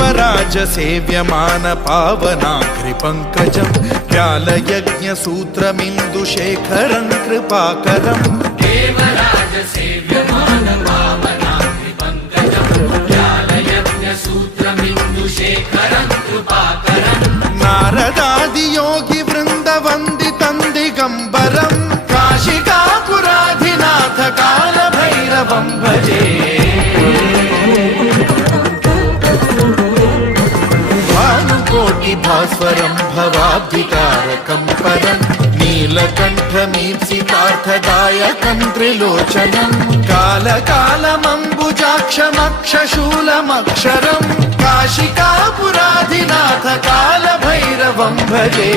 देवराज सेव्यमान पावनाघ्रिपङ्कजं व्यालयज्ञसूत्रमिन्दुशेखरं कृपाकरं देवराज सेव्यमान पावनाघ्रिपङ्कजं व्यालयज्ञसूत्रमिन्दुशेखरं कृपाकरं नारदादियोगि वृन्दवन्दितं दिगम्बरं काशिकापुराधिनाथ कालभैरवं भजे भास्वरं भवाब्धिकारकं परं नीलकण्ठमीप्सितार्थदायकं त्रिलोचनं कालकालमम्बुजाक्षमक्षशूलमक्षरं काशिकापुराधिनाथ कालभैरवं भजे।